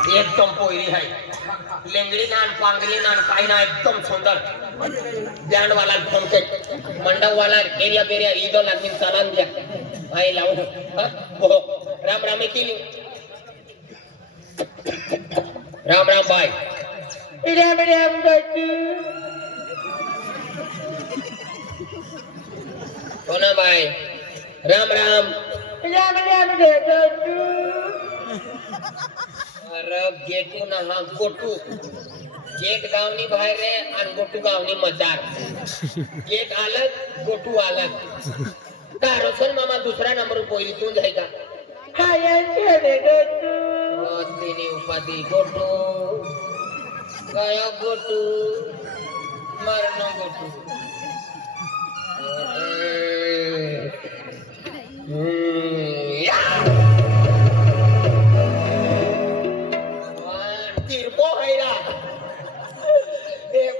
एकदम पोयरी आहे लेंगडी नान पांगली नान काय ना एकदम सुंदर बँड वाला फोन के मंडप वाला एरिया बेरिया ईदो लागून चालन द्या आई लावू हो राम राम केली राम राम बाय राम राम बाजू कोणा बाय राम राम राम राम बाजू अरे गेटू ना हा गोटू गेट गावनी बाहेर रे आणि गोटू गावनी मजार गेट अलग गोटू अलग का रोशन मामा दुसरा नंबर पोरी तू जाय का काय रे गोटू तिने उपाधी गोटू काय गोटू मरण गोटू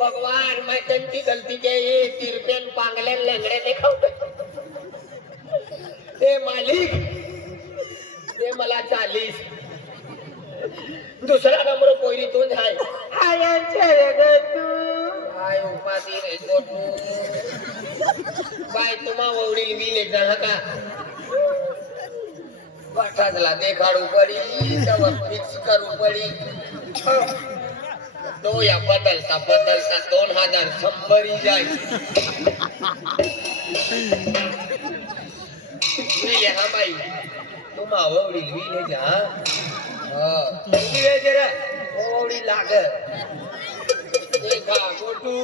भगवान मैं कंटी गलती के ये तिरपेन पांगले लेंगड़े देखो ते मालिक ते मला 40 दुसरा नंबर पोरी तू जाय हाय रे तू हाय उपाधी रे गोटू बाय तुम्हा वडील विले जण का पाठाजला देखाडू पडी तव फिक्स करू पडी तो या बदलता 2000 जाय हा बाई तुम्हा वडील विले जा विले जरा वडील लाग देखा गोटू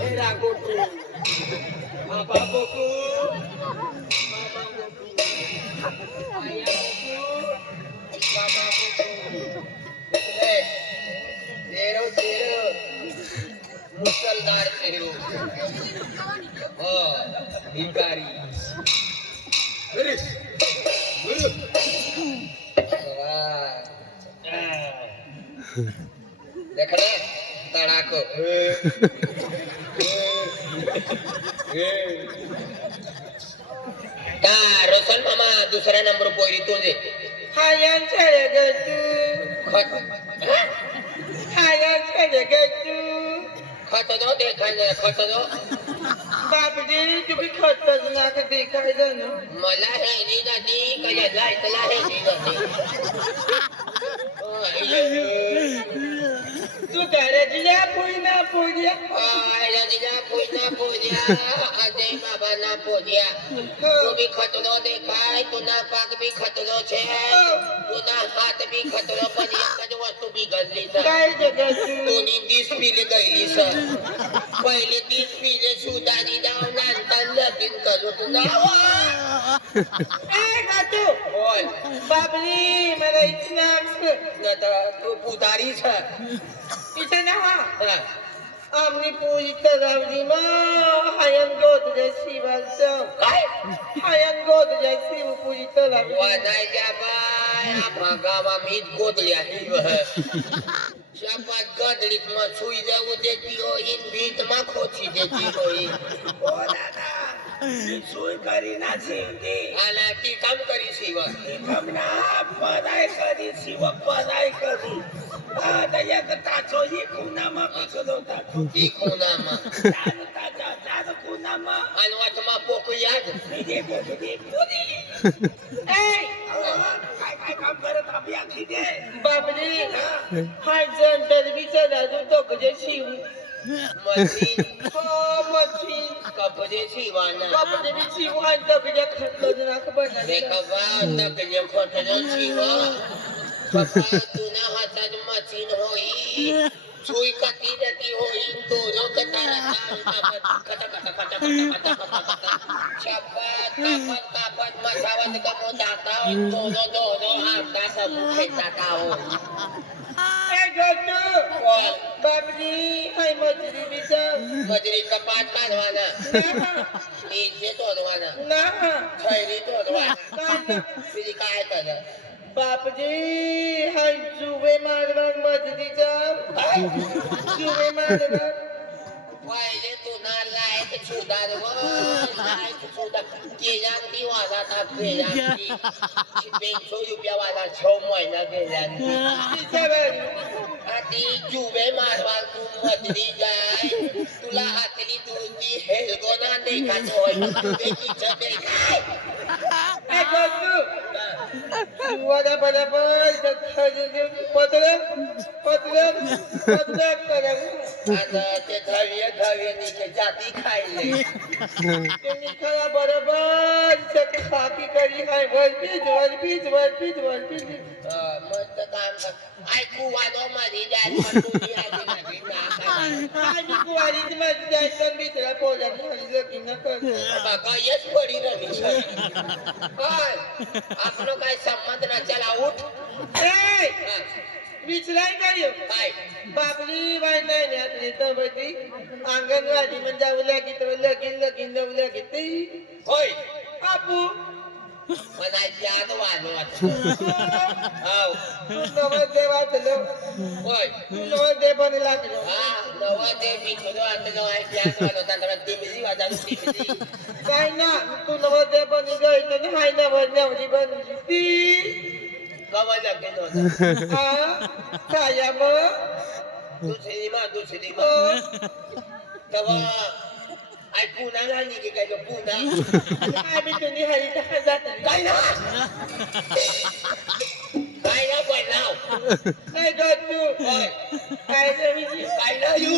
हेरा गोटू बाबा गोटू बाबा गोटू आया गोटू बाबा गोटू तेरो मुसलदार चेहरो भिकारी देखना तड़ाको का रोशन मामा दुसरा नंबर पोरी तुझे खत दो देखायला खत दो बापजी तुम्ही खतच नाक देखायचं ना मला हे नाही जाती कशा जायचला हे नाही जाती तू घरातल्या पोयना पोद्या घरातल्या पोयना पोद्या अजय बाबा ना पोद्या तुम्ही खतलो देखाय तुना पाक भी खतलो छे तुना हात भी खतलो पण एकच वस्तू बिघडली काय दोन्ही 20 पिले गईली सर पहिले 30 पिले सुधारी जाऊन नंतर लगीन करू तुला तू बोल बाबली मला इतना तू पुदारी छ इथे ना आमनी पूजी तरावली मा हायन गोद जैसी वाजव काय हायन गोद जैसी पूजी तरावली वाजाय जा बाय आपा गावा मीत गोदल्या ही शाबात गदडीत मा सुई जाऊ देती होईन भीत मा खोची देती होईन ओ दादा सोय करी ना शिवती आला ती काम करी शिव ती काम ना पदाय करी शिव पदाय करी आता या ताचो ही खुनामा पिकलो ताचो ही खुनामा ताचो खुनामा अनवाच मा पोकू याद दे पोकू ए काय काम करत अभियान दे बाबली हाय जण तरबीचा दादू तो कजे शिव मच्छी हो मच्छी कपडे शिवाना कपडे भी शिवान तकजे खटलो नाक बना देखा बा तकजे खटलो शिवा पप्पा तुना हातात मच्छी होई सुई कती जाती होई तो जो कतारा कटा कापत मसावत का मोदाता तो हाता सब खेता हो ए गट्टू बाबली हाय मजरी कपाट काढवाना नीचे तोडवाना ना खैरी तोडवाना तुझी काय कर बापजी हाय जुवे मारवान मजरीचा जुवे मारवान पहिले तू नाला आहे सुधार काय सुधार केल्यांती वाजाता केल्यांती बेंचो रुपया वाजा 6 महिना केल्यांती आधी जुबे मारवाल तू मदरी जाय तुला हातली तुझी हेलगोना देखायचं होय बेकीचं देखाय वाजा बरोबर पत्र आता ते धाव्याने जाती खायले त्यांनी खरा बरोबर खाकी करी काय वरपीच मस्त काम ऐकू वाजो माझी जाय कुवारीच माझी जाय पण बिचरा पोळ्यात लगीन कर बघा येच पडी रवी आपलं काय संबंध ना चला उठ विचलाय काय बाबली बांधाय तबती अंगणवाडी म्हणजे लगीन होय आपू म्हणायची आज वाजवत नवदे वाचलो होय तू नवदे पण लागलो हा नवदे मी खरं आता वाजवता टिमरी वाजवली काय ना तू नवदे पण गई हाय नवदी बनली ती गवाला गेलो काय मग दुसरी तेव्हा आई पुन्हा झाली की काय पुन्हा आम्ही तुम्ही हरी जात काय ना काय ना पण नाव काय गो तू काय लव यू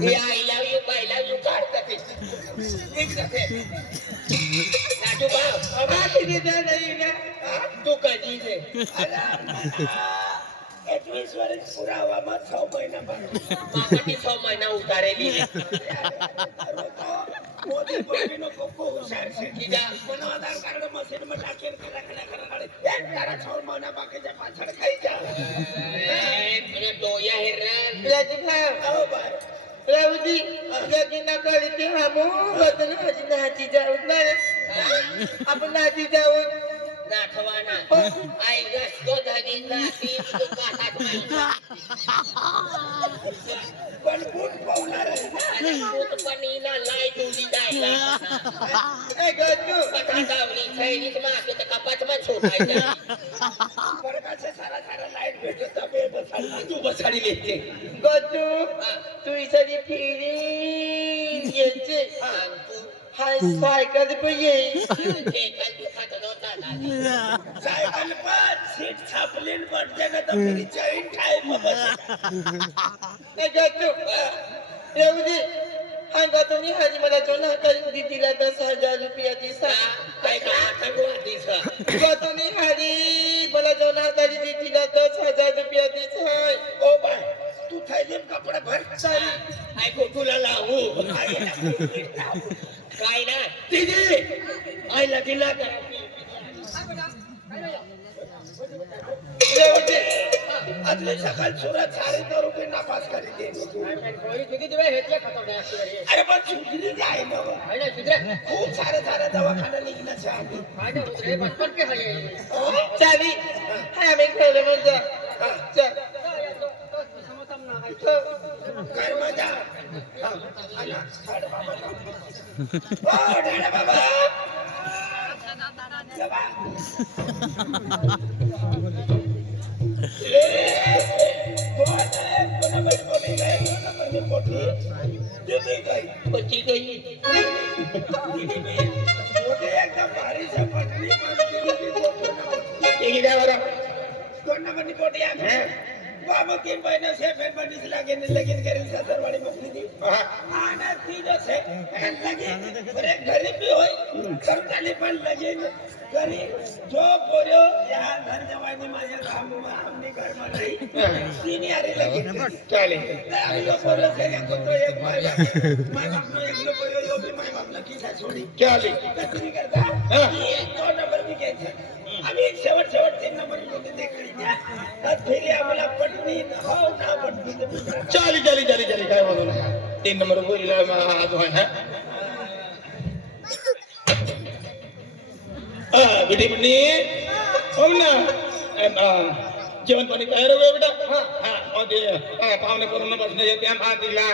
हे I love you bye love you काढतात नाटू भाऊ किती नाही ना तू कधी दे 21 वर्ष पुरावा मग 6 महिना मागणी 6 महिना उतारेली मोदी पडली नको को हुशार से किदा पण आधार कार्ड मशीन में टाकेर करा एक तारा 6 महिना बाकीच्या पाछड खाई जा तुला डोया हेरण ओ बाय रावदी लगीन करते हमो बदल नाची जाऊ ना आपण नाची जाऊ नाठवाना आई रस्तो धनी नाती तो काठात पण फूट पावणार आणि फूट पनीला लाई तुझी जायला काय गजू पटाडावली थैलीत मागे तर कपाट मध्ये छोटायचं परकाचे सारा लाईट भेटत तबे बसाडी तू बसाडी लेते गजू तू इसारी फिरी येते हाय सायकल पे ये सायकल पर सीट छापलीन पडते ना तर फिरी जॉईंट आहे मग नाही गजू येऊ दे सांगा तुम्ही हरी मला जो नाकाली दिला 10,000 रुपया दिसा काय का तुम्ही हरी मला जो नाकाली दिला 10,000 रुपया दिसा ओ बाय तू थैलीम कपडा भर सारी ऐको तुला लावू काय ना दीदी आई लगी ना करा अगले सकाळ सुरत 2.5 रुपये नफास करी दे अरे पण चुकली जाय ना खूप सारे दवाखाना निघणं चावी हाय आम्ही खेळले म्हणजे काय मजा बाबा बाबा 3 महीने से फैमिली से लगन करें ससुरवाड़ी मोकली दी आना थी जो से लगे अरे गरीब भी होई सरकारी पण लगे गरीब जो बोलो यहाँ घर जवानी माझ्या काम हमने घर में नहीं तीन यारे लगे चले यो बोलो से को तो एक मैं बाप नो एक लो बोलो यो भी मैं बाप ला किसा छोड़ी क्या ले कसरी करता ये 2 नंबर भी कहते आम्ही शेवट 3 नंबर मध्ये देखली त्या फिर आम्हाला पटनी हो ना पटनी चली काय बोलू नका 3 नंबर बोलला आज होय हा बिडी बिडी हो ना जेवण पाणी तयार आहे बेटा हा. पाहुणे करून बसणं येते तिला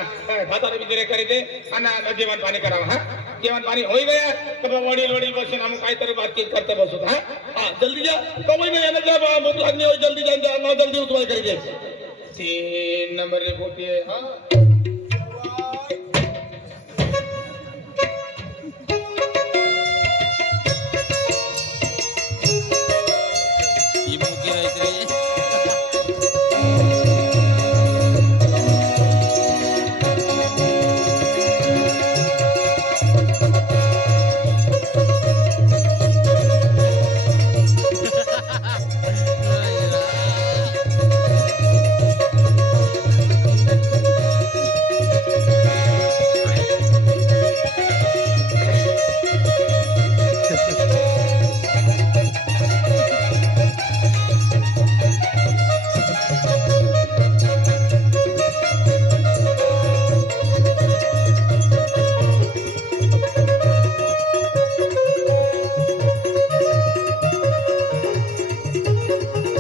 भातारे बिजरे करीते आणि जेवण पाणी करावं हा जेवण पाणी होई गया तर वडील वडील बसून हम काहीतरी बातचीत करते बसत हा जल्दी जा कमाई नहीं आना जा भूख लगनी हो जल्दी जाएंगे जल्दी उतवाई करेंगे 3 नंबर रिपोर्ट है हाँ